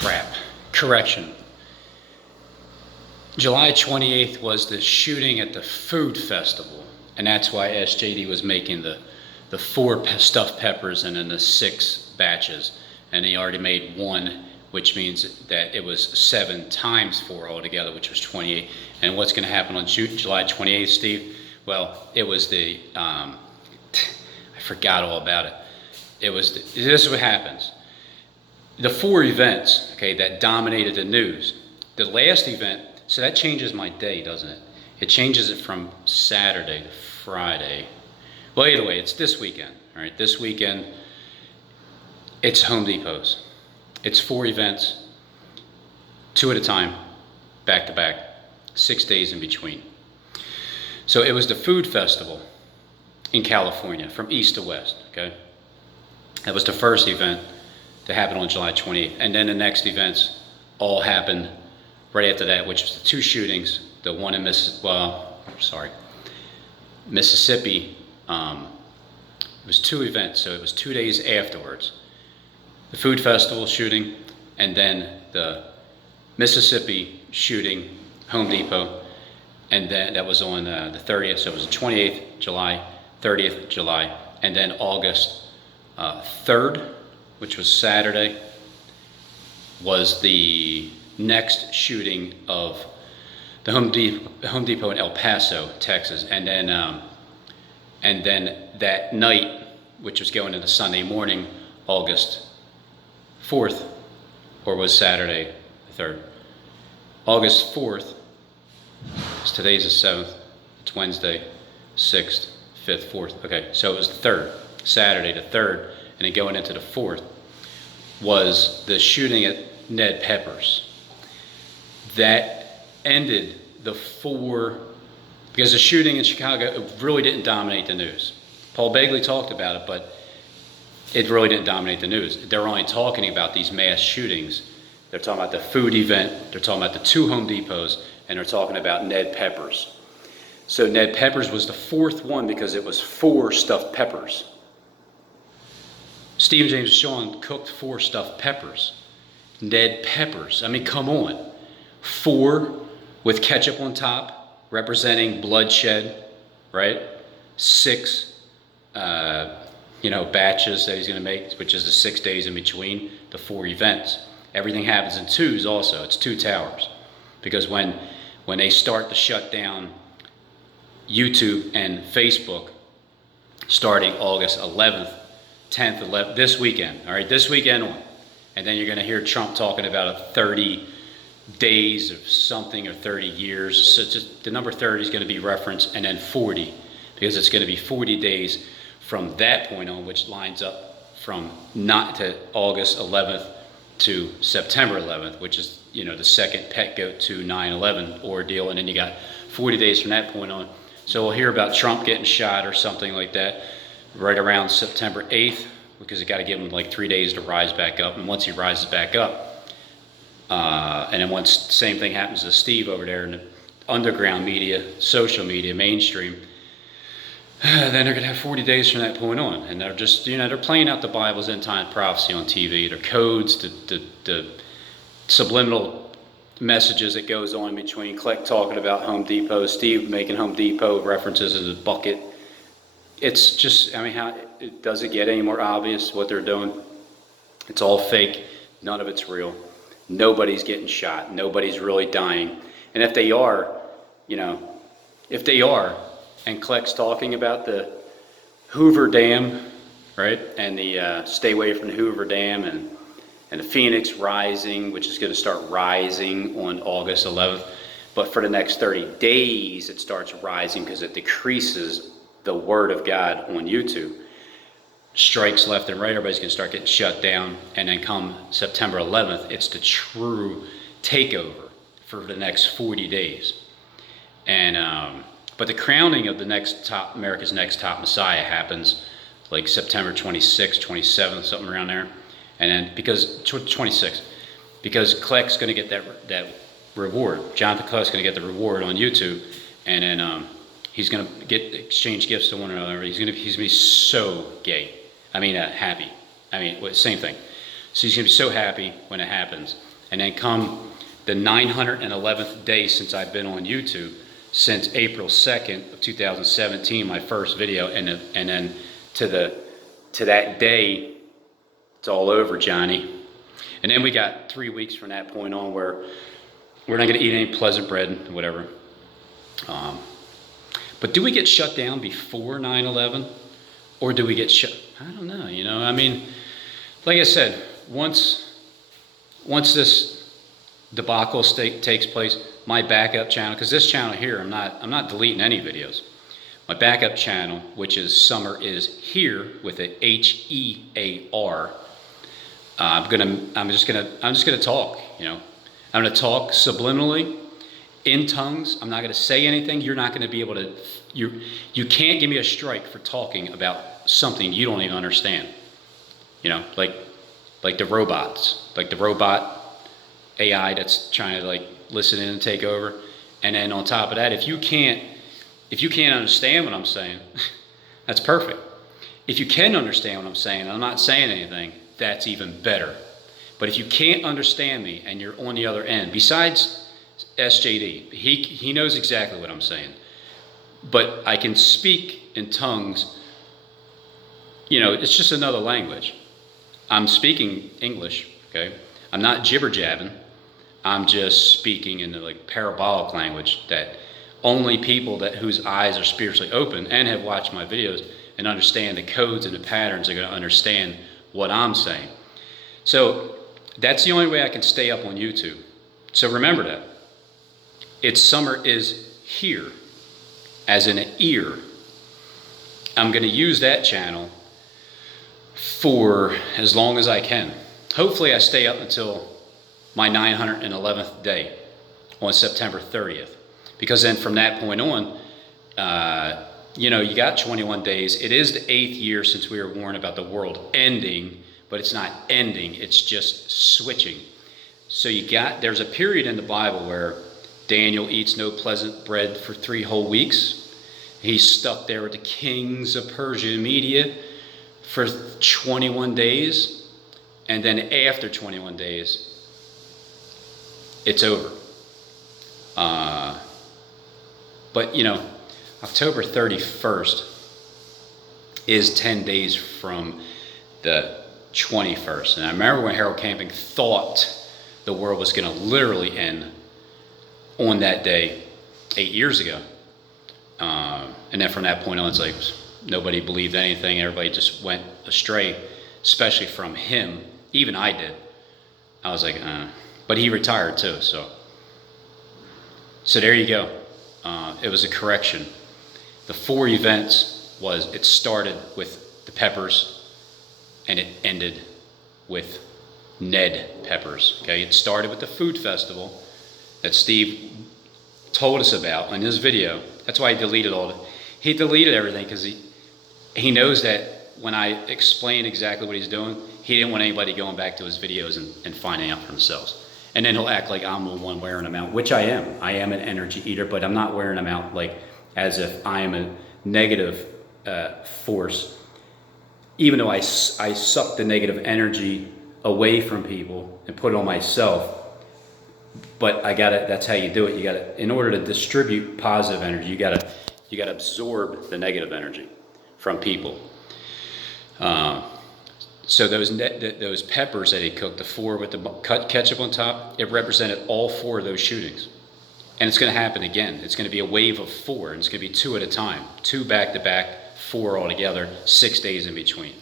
crap. Correction. July 28th was the shooting at the food festival, and that's why SJD was making the 4 stuffed peppers and then the 6 batches, and he already made 1, which means that it was 7 times 4 altogether, which was 28. And what's going to happen on July 28th, Steve? Well, it was the I forgot all about it. This is what happens. The 4 events, okay, that dominated the news. The last event, so that changes my day, doesn't it? It changes it from Saturday to Friday. Well, either way, it's this weekend, all right? This weekend, it's Home Depot's. It's 4 events, 2 at a time, back to back, 6 days in between. So it was the food festival in California, from east to west, okay? That was the first event to happen on July 28th. And then the next events all happened right after that, which was the 2 shootings, the one in Mississippi. It was 2 events, so it was 2 days afterwards. The food festival shooting, and then the Mississippi shooting, Home Depot, and then that was on the 30th, so it was the 28th July, 30th July, and then August 3rd, which was Saturday, was the next shooting of the Home Depot in El Paso, Texas, and then that night, which was going into Sunday morning, August 4th, or was Saturday the 3rd. August 4th, today's the 7th, it's Wednesday, 6th, 5th, 4th, okay, so it was the 3rd, Saturday the 3rd, and then going into the 4th, was the shooting at Ned PEPPERS. That ended the 4, because the shooting in Chicago really didn't dominate the news. Paul Begley talked about it, but it really didn't dominate the news. They're only talking about these mass shootings. They're talking about the food event, they're talking about the 2 Home Depots, and they're talking about Ned PEPPERS. So Ned PEPPERS was the 4th one because it was 4 stuffed peppers. Stephen James Sean cooked 4 stuffed peppers. Ned PEPPERS, I mean, come on. 4 with ketchup on top, representing bloodshed, right? 6, batches that he's going to make, which is the 6 days in between the 4 events. Everything happens in 2s also. It's 2 towers. Because when they start to shut down YouTube and Facebook starting August 11th, 10th, 11th, this weekend, all right, this weekend on. And then you're going to hear Trump talking about a 30 days of something or 30 years. So just, the number 30 is going to be referenced, and then 40, because it's going to be 40 days from that point on, which lines up from not to August 11th to September 11th, which is, the second pet goat to 9/11 ordeal, and then you got 40 days from that point on. So we'll hear about Trump getting shot or something like that right around September 8th, because you got to give him like 3 days to rise back up, and once he rises back up, and then once same thing happens to Steve over there in the underground media, social media, mainstream, then they're going to have 40 days from that point on. And they're just, they're playing out the Bible's end time prophecy on TV. Their codes, the subliminal messages that goes on between Click talking about Home Depot, Steve making Home Depot references as a bucket. It's just, how does it get any more obvious what they're doing? It's all fake. None of it's real. Nobody's getting shot. Nobody's really dying. And if they are, and Kleck's talking about the Hoover Dam, right? And the stay away from the Hoover Dam, and the Phoenix rising, which is going to start rising on August 11th. But for the next 30 days, it starts rising because it decreases the Word of God on YouTube. Strikes left and right, everybody's going to start getting shut down. And then come September 11th, it's the true takeover for the next 40 days. And but the crowning of the America's Next Top Messiah happens like September 26th, 27th, something around there. And then because 26th, because Kleck's going to get that reward. Jonathan Kleck's going to get the reward on YouTube, and then he's going to exchange gifts to one another. He's going to be so gay. Happy. Same thing. So he's going to be so happy when it happens. And then come the 911th day since I've been on YouTube, since April 2nd of 2017, my first video, and then to that day, it's all over, Johnny. And then we got 3 weeks from that point on where we're not going to eat any pleasant bread, whatever. But do we get shut down before 9/11, or do we get shut? I don't know. You know, I mean, like I said, once this debacle takes place, my backup channel, because this channel here, I'm not deleting any videos. My backup channel, which is Summer Is Here with a HEAR. I'm just gonna talk. You know, I'm gonna talk subliminally in tongues. I'm not gonna say anything. You're not gonna be able to. You can't give me a strike for talking about something you don't even understand. You know, like the robots, like the robot AI that's trying to like listen in and take over. And then on top of that, if you can't understand what I'm saying, that's perfect. If you can understand what I'm saying, and I'm not saying anything, that's even better. But if you can't understand me and you're on the other end, besides SJD, he knows exactly what I'm saying. But I can speak in tongues. You know, it's just another language. I'm speaking English, okay? I'm not jibber-jabbing. I'm just speaking in the like parabolic language that only people whose eyes are spiritually open and have watched my videos and understand the codes and the patterns are going to understand what I'm saying. So that's the only way I can stay up on YouTube. So remember that. It's Summer Is Here, as in an ear. I'm going to use that channel for as long as I can. Hopefully I stay up until my 911th day on September 30th. Because then from that point on, you know, you got 21 days. It is the 8th year since we were warned about the world ending, but it's not ending, it's just switching. So there's a period in the Bible where Daniel eats no pleasant bread for 3 whole weeks. He's stuck there with the kings of Persia and Media for 21 days. And then after 21 days, it's over. But, you know, October 31st is 10 days from the 21st. And I remember when Harold Camping thought the world was going to literally end on that day 8 years ago. And then from that point on, it's like nobody believed anything. Everybody just went astray, especially from him. Even I did. I was like, but he retired too, so there you go. It was a correction. The 4 events it started with the Peppers and it ended with Ned Peppers. Okay, it started with the food festival that Steve told us about in his video. That's why he deleted he deleted everything, because he knows that when I explain exactly what he's doing, he didn't want anybody going back to his videos and finding out for themselves. And then he'll act like I'm the one wearing them out, which I am. I am an energy eater, but I'm not wearing them out like as if I am a negative force. Even though I suck the negative energy away from people and put it on myself. But that's how you do it. In order to distribute positive energy, you gotta absorb the negative energy from people. So those peppers that he cooked, the 4 with the cut ketchup on top, it represented all 4 of those shootings. And it's going to happen again. It's going to be a wave of 4, and it's going to be 2 at a time. 2 back to back, 4 altogether, 6 days in between.